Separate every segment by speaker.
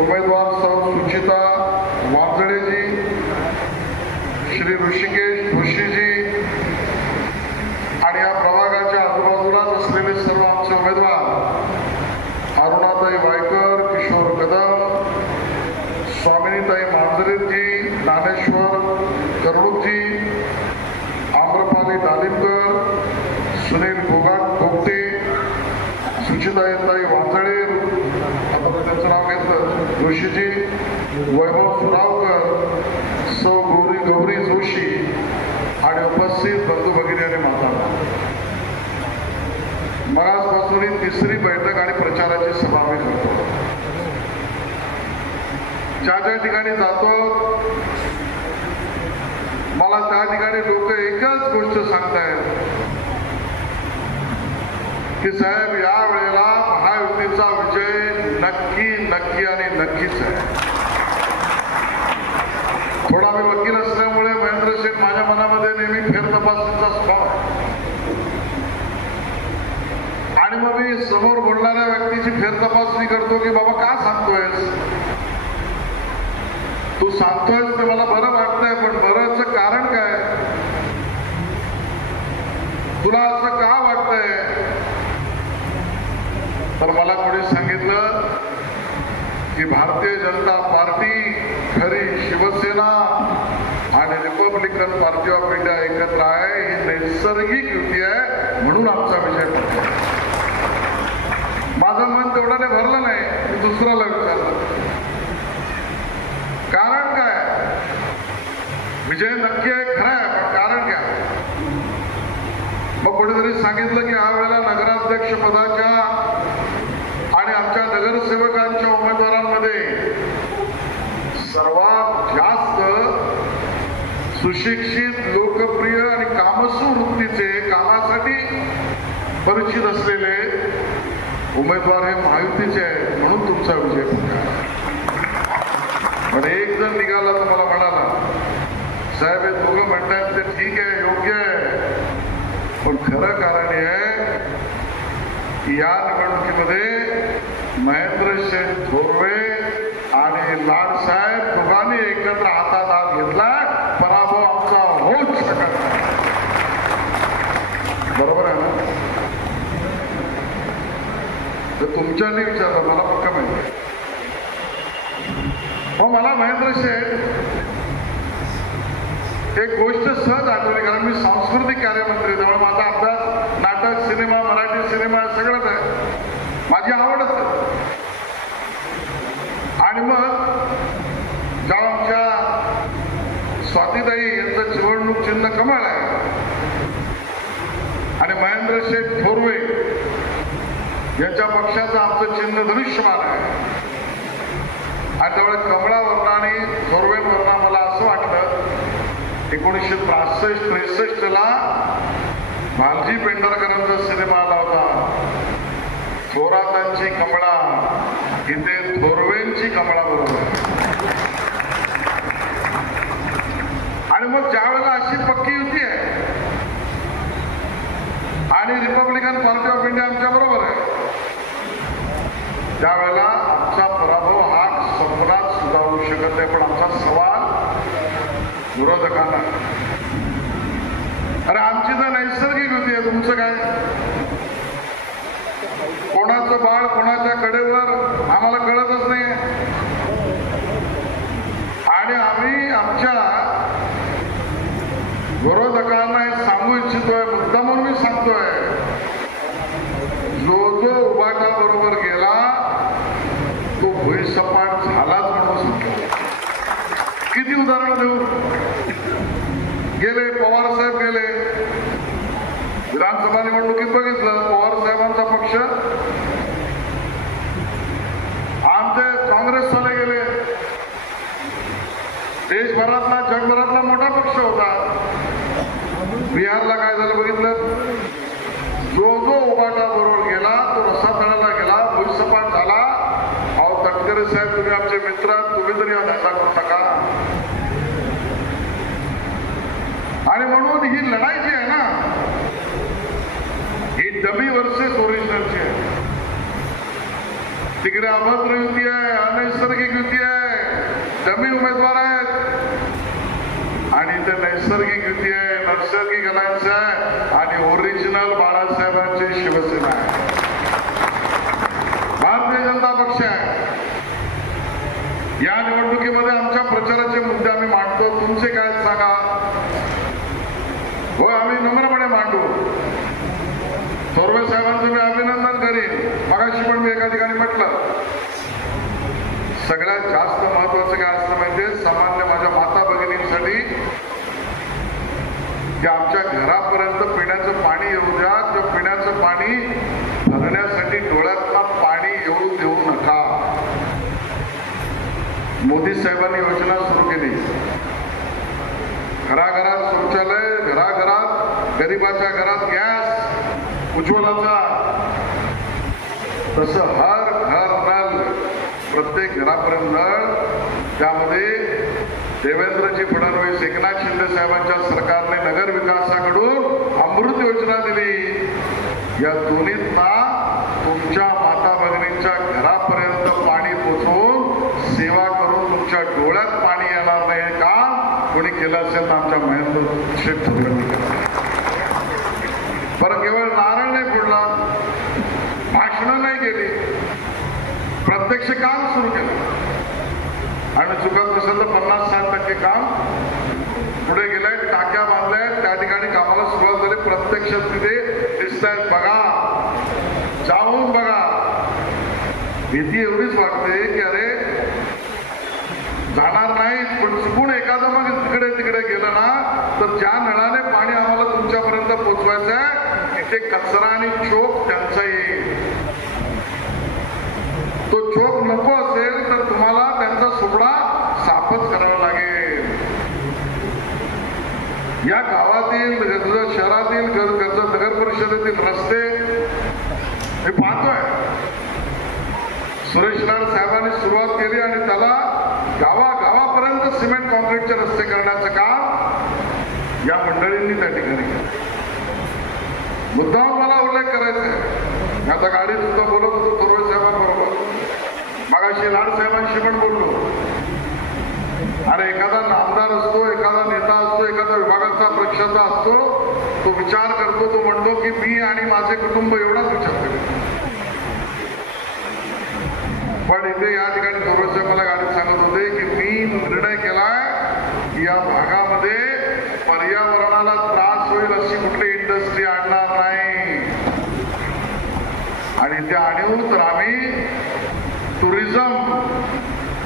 Speaker 1: उमेदवार सौ सुचिता वांजळेजी श्री ऋषिकेश जोशीजी आणि या प्रभागाच्या आजूबाजूलाच असलेले सर्व आमचे उमेदवार अरुणाताई वायकर किशोर कदम स्वामिनीताई मांजरेजी ज्ञानेश्वर करडूजी आम्रपाली दालिमकर सुनील गोगा गोपटे सुचिताईताई वांजळे आता मी त्यांचं नाव घेतलं जोशीजी वैभव सुरावकर सौ गौरी गौरी जोशी आणि उपस्थित बंधू भगिनी आणि माता मगासपासून ही तिसरी बैठक आणि प्रचाराची सभा मी करतो ज्या ज्या ठिकाणी जातो मला त्या ठिकाणी लोक एकच गोष्ट सांगतायत की साहेब या वेळेला महायुतीचा विजय नक्की नक्की आणि नक्कीच आहे. थोडा मी वकील असल्यामुळे महेंद्र शेठ माझ्या मनामध्ये नेहमी फेर तपासणीचा स्वभाव आणि मग मी समोर बोलणाऱ्या व्यक्तीची फेर तपासणी करतो की बाबा का सांगतोयस? तू सांगतोयस ते मला बरं वाटतंय पण बरंच कारण काय तुला असं का वाटतंय तर मला कोणी सांगितलं की भारतीय जनता पार्टी खरी शिवसेना आणि रिपब्लिकन पार्टी ऑफ इंडिया एकत्र आहे. ही नैसर्गिक युती आहे म्हणून आमचा विजय पडतो माझं मन तेवढ्याने भरलं नाही मी दुसऱ्याला विचारलं. कारण काय? विजय नक्की आहे खरं आहे पण कारण काय? मग कोणीतरी सांगितलं की या वेळेला नगराध्यक्ष पदा आणि आमच्या नगरसेवकांच्या उमेदवारांमध्ये सर्वात जास्त सुशिक्षित लोकप्रिय आणि कामसू वृत्तीचे कामासाठी परिचित असलेले उमेदवार हे महायुतीचे आहेत म्हणून तुमचा विजय पण एक जण निघाला तर मला म्हणाला साहेब हे दोघं म्हणतात ते ठीक आहे योग्य आहे. पण खरं कारण हे आहे की या निवडणुकीमध्ये महेंद्र शेठ थोरवे आणि लाडसाहेब दोघांनी एकत्र हातात हात घेतला पराभव आमचा होऊच शकत नाही बरोबर आहे ना तर विचारलं मला पक्का माहिती हो मला महेंद्र शेठ एक गोष्ट सहज आठवली कारण मी सांस्कृतिक कार्यमंत्री त्यामुळे माझा अभ्यास नाटक सिनेमा मराठी सिनेमा सगळंच आहे. माझी आवडच आहे आणि मग जेव्हा आमच्या स्वातीताई यांचं निवडणूक चिन्ह कमळ आहे आणि महेंद्र शेठ थोरवे याच्या पक्षाचं आमचं चिन्ह धनुष्यमान आहे. आणि त्यामुळे कमळावरनं आणि थोरवेवरनं मला असं वाटलं एकोणीसशे त्रेसष्ट त्रेसष्टला मालजी पेंढारकरांचा सिनेमा आला होता. थोरातांची कमळा इथे थोरवेंची कमळा बरोबर. आणि मग ज्या वेळेला अशी पक्की युती आहे आणि रिपब्लिकन पार्टी ऑफ इंडिया त्यावेळेला आमचा पराभव हा स्वप्नात सुद्धा होऊ शकत नाही पण आमचा सवाल विरोधकांना. अरे आमची तर नैसर्गिक युती आहे तुमचं काय? कोणाचं बाळ कोणाच्या कडेवर आम्हाला कळतच नाही. आणि आम्ही आमच्या विरोधकांना हे सांगू इच्छितोय मुद्दा म्हणून मी सांगतोय जो जो उभाटा बरोबर गेला तो भुईसपाट झालाच म्हणून सांगतो किती उदाहरण देऊ. गेले पवार साहेब गेले. विधानसभा निवडणुकीत बघितलं पवार साहेबांचा पक्ष. आमचे काँग्रेस काँग्रेसवाले गेले. देशभरातला जगभरातला मोठा पक्ष होता. बिहारला काय झालं बघितलं? जो जो उभाटा बरोबर गेला तो रसा तळाला गेला भुईसपाट झाला. अहो तटकरे साहेब तुम्ही आमचे मित्र तुम्ही तरी हा धंदा करू नका आणि म्हणून ही लढायची आहे ना ही डबी वर्सेस ओरिजिनलची आहे. तिकडे अभद्र युती आहे अनैसर्गिक युती आहे डमी उमेदवार आहेत. आणि इथे नैसर्गिक युती आहे नैसर्गिक अलायन्स आहे आणि ओरिजिनल बाळासाहेबांची शिवसेना आहे. भारतीय जनता पक्ष आहे या निवडणुकीमध्ये आमच्या प्रचाराचे मुद्दे आम्ही मांडतो तुमचे काय आहेत सांगा हो आम्ही नम्रपणे मांडू थोरवे साहेबांचं मी अभिनंदन करीन. मगाशी पण मी एका ठिकाणी म्हटलं सगळ्यात जास्त महत्वाचं काय असतं म्हणजे सामान्य माझ्या माता भगिनींसाठी की आमच्या घरापर्यंत पिण्याचं पाणी येऊ द्या किंवा पिण्याचं पाणी भरण्यासाठी डोळ्यातला पाणी येऊ देऊ नका. मोदी साहेबांनी योजना सुरू केली. घराघरात शौचालय घराघरात गरिबाच्या घरात गॅस उज्ज्वलाचा. तसं हर घर नल प्रत्येक घरापर्यंत नळ. त्यामध्ये देवेंद्रजी फडणवीस एकनाथ शिंदे साहेबांच्या सरकारने नगर विकासाकडून अमृत योजना दिली. या दोन्हींना तुमच्या माता भगिनींच्या घरापर्यंत पाणी पोचवून सेवा करून तुमच्या डोळ्यात पाणी येणार नाही का? कोणी केलं असेल तर आमच्या महेंद्र शेठ थोरवेंनी केलं बरं केवळ नारळ नाही फोडला भाषणं नाही केली प्रत्यक्ष काम सुरू केलं. आणि चुकत नसेल तर पन्नास साठ टक्के काम पुढे गेलंय टाक्या बांधल्या त्या ठिकाणी कामाला सुरुवात झाली. प्रत्यक्ष तिथे दिसत आहेत बघा जाऊन बघा. भीती एवढीच वाटते की अरे जाणार नाही पण चुकून एखादा मग तिकडे तिकडे गेलं ना तर ज्या नळाने पाणी आम्हाला तुमच्यापर्यंत पोचवायचं आहे तिथे कचरा आणि चोक त्यांचा येईल तो चोक नको असेल तर तुम्हाला त्यांचा सुपडा साफच करावा लागेल. या गावातील म्हणजे शहरातील कर्ज नगर परिषदेतील रस्ते मी पाहतोय. सुरेश लाड साहेबांनी सुरुवात केली आणि त्याला गावागावापर्यंत सिमेंट कॉन्क्रीटचे रस्ते करण्याचं काम या मंडळींनी त्या ठिकाणी केलं. मुद्दाम मला उल्लेख करायचा आहे. मी आता गाडीत सुद्धा बोलत होतो मागाशी लाडसाहेबांशी पण बोललो. अरे एखादा आमदार असतो एखादा नेता असतो एखादा विभागाचा पक्षाचा असतो तो विचार करतो तो म्हणतो की मी आणि माझे कुटुंब एवढाच विचार करतो पण इथे या ठिकाणी थोरसाहेब मला गाडीत सांगत होते की मी निर्णय केलाय की या भागामध्ये पर्यावरणाला त्रास होईल अशी कुठली इंडस्ट्री आणणार नाही. आणि ते आणून तर आम्ही टुरिझम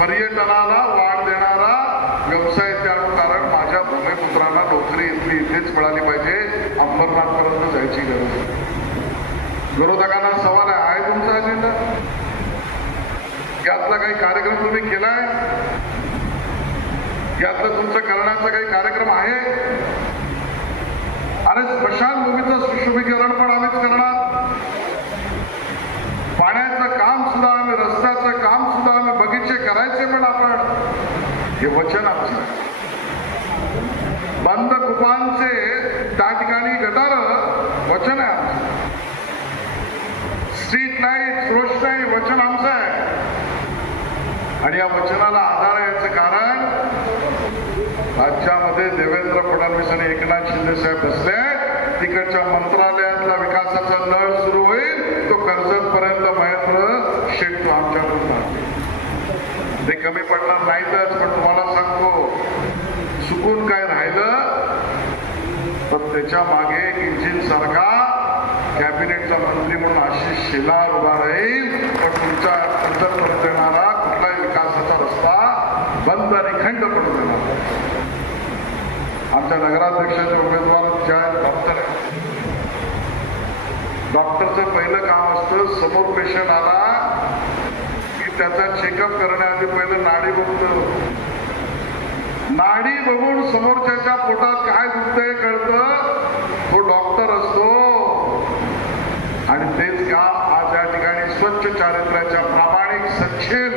Speaker 1: पर्यटनाला वाढ देणारा व्यवसाय ते कारण माझ्या भूमिपुत्रांना नोकरी इथली इथेच मिळाली पाहिजे. अंबरनाथपर्यंत जायची गरज आहे विरोधकांना सवाल आहे आहे तुमचा अजेंडा यातला काही कार्यक्रम तुम्ही केलाय? यातलं तुमचं करण्याचा काही कार्यक्रम आहे? अरे स्मशानभूमीचं सुशोभीकरण पण आम्हीच करणार पाण्याचं काम सुद्धा आम्ही रस्त्याचं काम सुद्धा आम्ही बगीचे करायचे पण आपण हे वचन आमचं आहे. बंद कुपांचे त्या ठिकाणी गटार वचन आहे स्ट्रीट लाइट रोषणाई वचन आमचं आहे. आणि या वचनाला आधार याचं कारण राज्यामध्ये देवेंद्र फडणवीस आणि एकनाथ शिंदे साहेब बसले तिकडच्या मंत्रालयातला विकासाचा नळ सुरू होईल. तो कर्जत पर्यंत महेंद्र शेट्टू आमच्याकडून ते कमी पडणार नाहीतच पण तुम्हाला सांगतो चुकून काय राहिलं तर त्याच्यामागे एक इंजिन सारखा कॅबिनेटचा मंत्री म्हणून आशिष शेलार उभा राहील. पण तुमच्या कर्जत येणारा कुठलाही विकासाचा रस्ता बंद आणि खंड पडून देणार आमच्या नगराध्यक्षाचे उमेदवार ज्या डॉक्टर आहे डॉक्टरचं पहिलं काम असतं समोर पेशंट आला की त्याचा चेकअप करण्याआधी पहिलं नाडी बघतो. नाडी बघून समोरच्याच्या पोटात काय दुखतंय कळतं? तो डॉक्टर असतो. आणि तेच काम आज या ठिकाणी स्वच्छ चारित्र्याच्या प्रामाणिक सक्षम